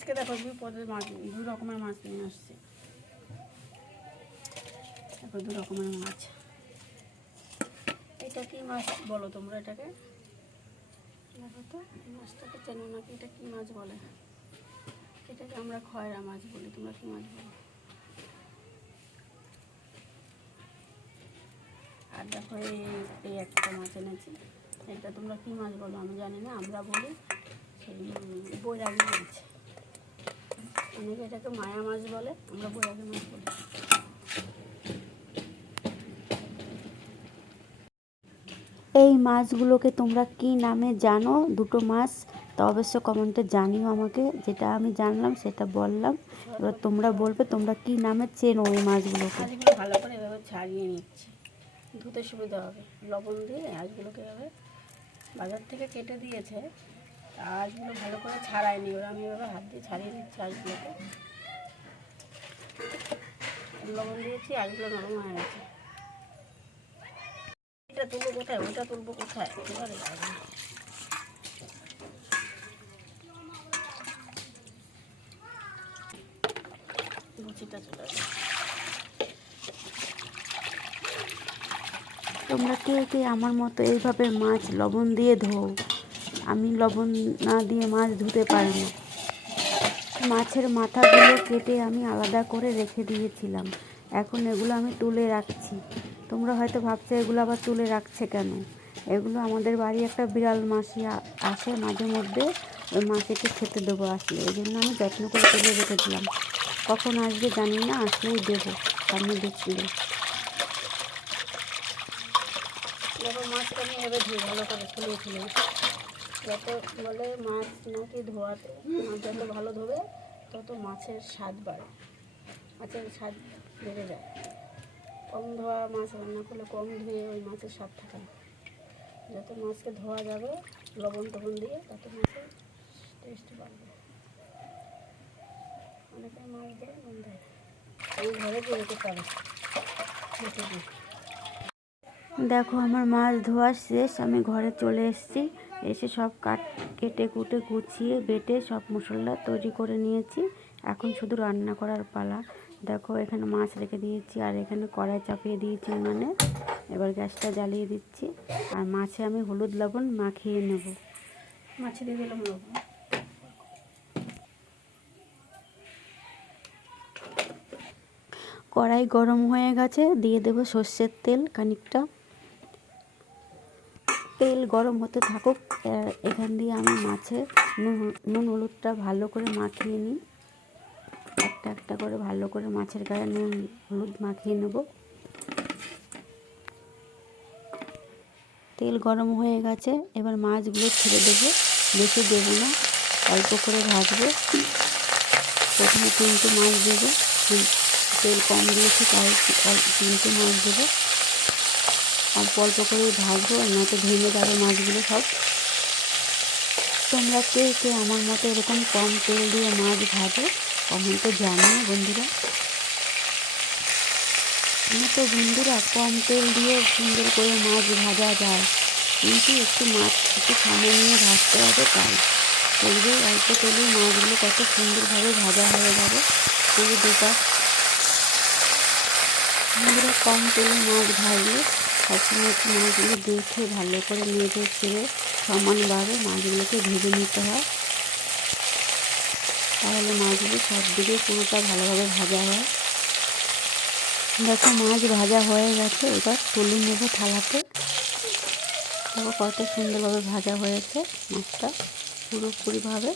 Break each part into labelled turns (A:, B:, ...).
A: আজকে দেখো বিপদের মাছ দু রকমের মাছ নিয়ে আসছে। দেখো দু রকমের মাছ। এটা কি মাছ বলো তোমরা এটাকে? দেখো তো মাছটাকে চেনো নাকি? এটা কি মাছ বলে? এটাকে আমরা খয়রা মাছ বলি, তোমরা কি মাছ বলো? আর দেখো এই এই একটা মাছ এনেছি। এটা তোমরা কি মাছ বলো? আমি জানি না, আমরা বলি সেই বৈরাগী মাছ। অনেকে এটাকে মায়া মাছ বলে? আমরা বৈরাগী মাছ বলি।
B: এই মাছগুলোকে তোমরা কি নামে জানো? দুটো মাছ। তা অবশ্য কমেন্টে জানিও আমাকে যেটা আমি জানলাম সেটা বললাম। এবার তোমরা বলবে তোমরা কি নামে চেনো এই মাছগুলোকে?
A: মাছগুলো ভালো করে এভাবে ছাড়িয়ে নিচ্ছি। ধুতে সুবিধা হবে। লবণ দিয়ে আঁশগুলোকে এভাবে বাজার থেকে কেটে দিয়েছে। তা আঁশগুলো ভালো করে ছাড়ায়নি। ওরা আমি এভাবে হাত দিয়ে ছাড়িয়ে নিচ্ছি আঁশগুলোকে লবণ দিয়েছি আঁশগুলো নরম হয়ে গেছে। এটা তুলবো কোথায়? ওটা তুলবো কোথায়? এবারে
B: তোমরা কে কে আমার মতো এইভাবে মাছ লবণ দিয়ে ধোও। আমি লবণ না দিয়ে মাছ ধুতে পারি না মাছের মাথাগুলো কেটে আমি আলাদা করে রেখে দিয়েছিলাম। এখন এগুলো আমি তুলে রাখছি। তোমরা হয়তো ভাবছ, এগুলো আবার তুলে রাখছে কেন? এগুলো আমাদের বাড়ি একটা বিড়াল মাসি আসে মাঝে মধ্যে, ওই মাসিকে খেতে দেবো আসলে। এই জন্য আমি যত্ন করে তুলে রেখেছিলাম। কখন আসবে জানি না, আসলেই দেবো। সামনে দেখছিলে
A: দেখো মাছটা আমি এভাবে ধুয়ে ভালো করে যত বলে মাছ নাকি ধোয়াতে, মাছ যত ভালো ধোবে, তত মাছের স্বাদ বাড়ে। মাছের স্বাদ বেড়ে যায়। কম ধোয়া মাছ রান্না করলে কম ধুয়ে ওই মাছের স্বাদ থাকে না। যত মাছকে ধোয়া যাবে, লবণ টবণ দিয়ে, তত মাছের টেস্ট বাড়বে। অনেকে মাছ ধরে নুন দেয় আমি ঘরে রেখে পারে।
B: দেখো, আমার মাছ ধোয়া শেষ, আমি ঘরে চলে এসেছি। এসে সব কাট কেটে কুটে গুছিয়ে বেটে সব মশলা তৈরি করে নিয়েছি। এখন শুধু রান্না করার পালা। দেখো এখানে মাছ রেখে দিয়েছি আর এখানে কড়াই চাপিয়ে দিয়েছি মানে। এবার গ্যাসটা জ্বালিয়ে দিচ্ছি। আর মাছে আমি হলুদ লবণ মাখিয়ে নেব।
A: মাছে দিয়ে দিলাম লবণ।
B: কড়াই গরম হয়ে গেছে দিয়ে দেব সর্ষের তেল খানিকটা। তেল গরম হতে থাকুক এখান দিয়ে আমি মাছে নুন হলুদটা ভালো করে মাখিয়ে নিই। একটা একটা করে ভালো করে মাছের গায়ে নুন হলুদ মাখিয়ে নেব। তেল গরম হয়ে গেছে, এবার মাছগুলো ছেড়ে দেবো। বেশি দেবো না, অল্প করে ভাজবো। প্রথমে তিনটে মাছ দেবো। তেল কম দিয়েছি, তাই তিনটে মাছ দেবো। অল্প অল্প করে ভাজবো, নয়তো ভেঙে যাবে মাছগুলো সব। তোমরা কে কে আমার মতো এরকম কম তেল দিয়ে মাছ ভাজো, কমেন্টে জানিও বন্ধুরা। তো বন্ধুরা কম তেল দিয়ে সুন্দর করে মাছ ভাজা যায়, কিন্তু একটু মাছ একটু সামনে নিয়ে ভাজতে হবে তাই। দেখবে অল্প তেলে মাছগুলো কত সুন্দরভাবে ভাজা হয়ে যাবে, পুরো দুটা বন্ধুরা কম তেলে মাছ ভাজলে সবসময় একটু মাছগুলো দেখে ভালো করে নেড়ে ছেড়ে সমানভাবে মাছগুলোকে ভেজে নিতে হয়। তাহলে মাছগুলো সব দিকে পুরোটা ভালোভাবে ভাজা হয়। দেখো মাছ ভাজা হয়ে গেছে, এবার তুলে নেব থালাতে। দেখো কত সুন্দরভাবে ভাজা হয়েছে মাছটা পুরোপুরিভাবে।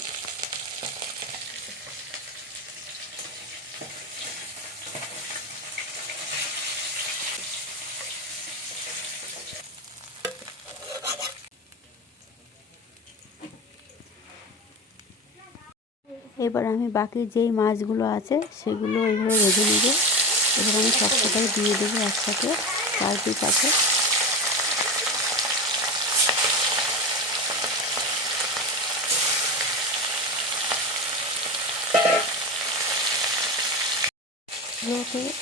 B: এবার আমি বাকি যেই মাছগুলো আছে সেগুলো এইভাবে ভেজে নেব। এবার আমি সবকটাই দিয়ে দেবো একসাথে চার পিস আছে।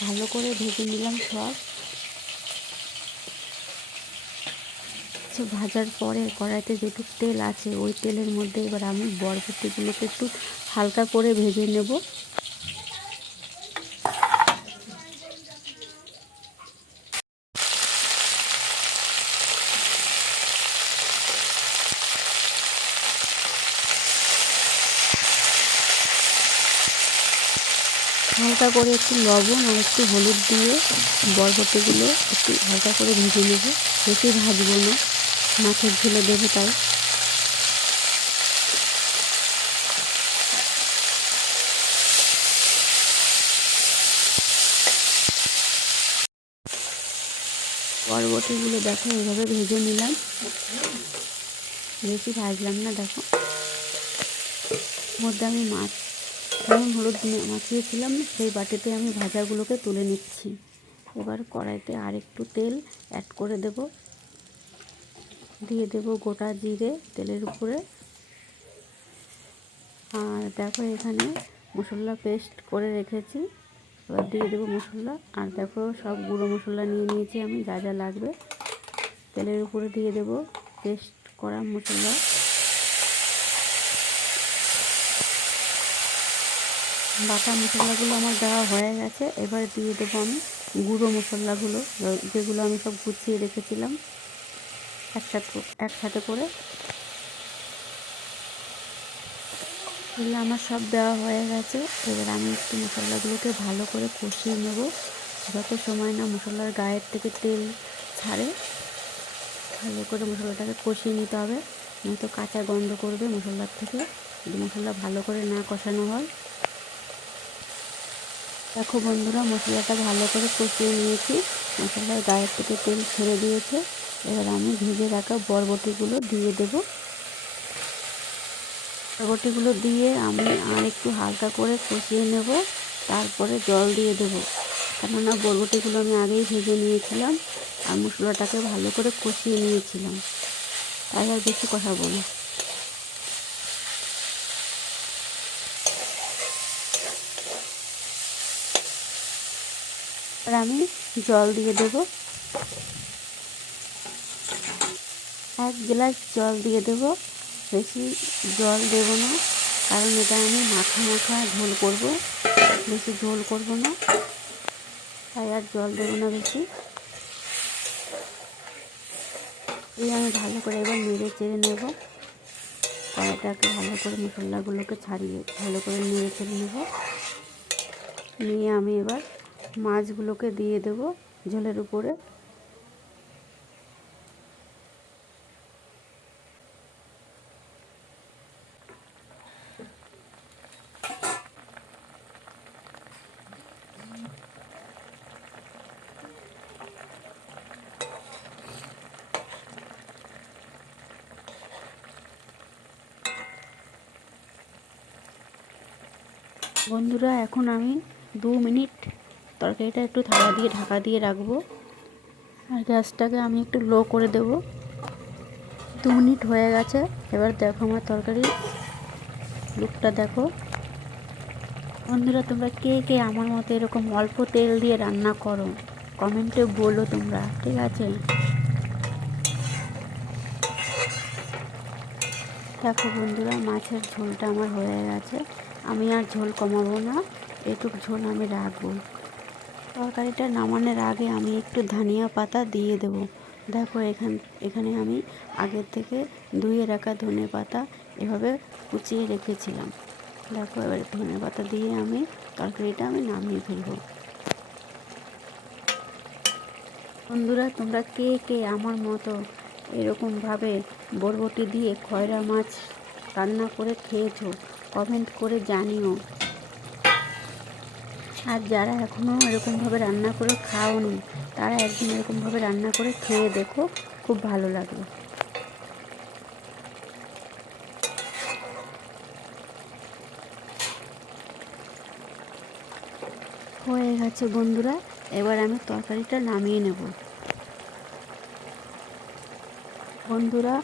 B: ভালো করে ভেজে নিলাম সব। সব ভাজার পরে কড়াইতে যেটুক তেল আছে, ওই তেলের মধ্যে এবার আমি বরবটিগুলোকে একটু হালকা করে ভেজে নেব। হালকা করে একটু লবণ আর একটু হলুদ দিয়ে বরবটিগুলো একটু হালকা করে ভেজে নেব। বেশি ভাজবো না। মাছের ঝুলে দেবো তাই বরবটিগুলো দেখো, এভাবে ভেজে নিলাম। বেশি ভাজলাম না, দেখো। মধ্যে আমি মাছ লবণ হলুদ মে- মাখিয়েছিলাম, সেই বাটিতে আমি ভাজাগুলোকে তুলে নিচ্ছি। এবার কড়াইতে আর একটু তেল অ্যাড করে দেব। দিয়ে দেব গোটা জিরে তেলের উপরে। আর দেখো এখানে মশলা পেস্ট করে রেখেছি। এবার দিয়ে দেবো মশলা। আর দেখো সব গুঁড়ো মশলা নিয়ে নিয়েছি আমি, যা যা লাগবে। তেলের উপরে দিয়ে দেবো পেস্ট করা মশলা। বাটা মশলাগুলো আমার দেওয়া হয়ে গেছে। এবার দিয়ে দেবো আমি গুঁড়ো মশলাগুলো, যেগুলো আমি সব গুছিয়ে রেখেছিলাম। একসাথে একসাথে করে। এগুলো আমার সব দেওয়া হয়ে গেছে। এবার আমি একটু মশলাগুলোকে ভালো করে কষিয়ে নেব। যত সময় না মশলার গায়ের থেকে তেল ছাড়ে, ভালো করে মশলাটাকে কষিয়ে নিতে হবে। নয়তো কাঁচা গন্ধ করবে মশলার থেকে। যদি মশলা ভালো করে না কষানো হয়। দেখো বন্ধুরা, মশলাটা ভালো করে কষিয়ে নিয়েছি। মশলার গায়ের থেকে তেল ছেড়ে দিয়েছে। এবার আমি ভেজে রাখা বরবটিগুলো দিয়ে দেব। বরবটিগুলো দিয়ে আমি আর একটু হালকা করে কষিয়ে নেব, তারপরে জল দিয়ে দেবো। কেননা বরবটিগুলো আমি আগেই ভেজে নিয়েছিলাম আর মশলাটাকে ভালো করে কষিয়ে নিয়েছিলাম। তাই আর বেশি কথা না। আর আমি জল দিয়ে দেব। এক গ্লাস জল দিয়ে দেবো। বেশি জল দেব না, কারণ এটা আমি মাখা মাখা ঝোল করব। বেশি ঝোল করব না, তাই আর জল দেবো না বেশি। এই আমি ভালো করে এবার নেড়ে চেড়ে নেব। কড়াইটাকে ভালো করে মশলাগুলোকে ছাড়িয়ে ভালো করে নেড়ে চেড়ে নেব। নিয়ে আমি এবার মাছগুলোকে দিয়ে দেব ঝোলের উপরে। বন্ধুরা, এখন আমি দু মিনিট তরকারিটা একটু থালা দিয়ে, ঢাকা দিয়ে রাখব। আর গ্যাসটাকে আমি একটু লো করে দেব। দু মিনিট হয়ে গেছে, এবার দেখো আমার তরকারি লুকটা দেখো। বন্ধুরা, তোমরা কে কে আমার মতো এরকম অল্প তেল দিয়ে রান্না করো, কমেন্টে বলো তোমরা, ঠিক আছে? দেখো বন্ধুরা, মাছের ঝোলটা আমার হয়ে গেছে। আমি আর ঝোল কমাবো না, এটুক ঝোল আমি রাখব। তরকারিটা নামানোর আগে আমি একটু ধনিয়া পাতা দিয়ে দেব। দেখো এখান, এখানে আমি আগের থেকে ধুয়ে রাখা ধনে পাতা এভাবে কুচিয়ে রেখেছিলাম। দেখো এবার ধনে পাতা দিয়ে আমি তরকারিটা আমি নামিয়ে ফেলব। বন্ধুরা, তোমরা কে কে আমার মতো এরকমভাবে বরবটি দিয়ে খয়রা মাছ রান্না করে খেয়েছো? কমেন্ট করে জানিও। আর যারা এখনও এরকমভাবে রান্না করে খাওনি, তারা একদিন এরকমভাবে রান্না করে খেয়ে দেখো, খুব ভালো লাগবে হয়ে গেছে বন্ধুরা, এবার আমি তরকারিটা নামিয়ে নেব। বন্ধুরা,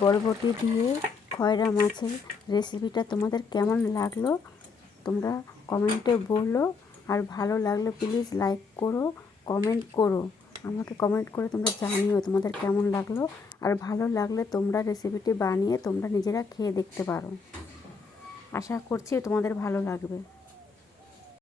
B: বরবটি দিয়ে খয়রা মাছের রেসিপিটা তোমাদের কেমন লাগল? তোমরা কমেন্টে বলো। আর ভালো লাগলে প্লিজ লাইক করো কমেন্ট করো। আমাকে কমেন্ট করে তোমরা জানিও তোমাদের কেমন লাগল। আর ভালো লাগলে তোমরা রেসিপিটি বানিয়ে তোমরা নিজেরা খেয়ে দেখতে পারো। আশা করছি তোমাদের ভালো লাগবে।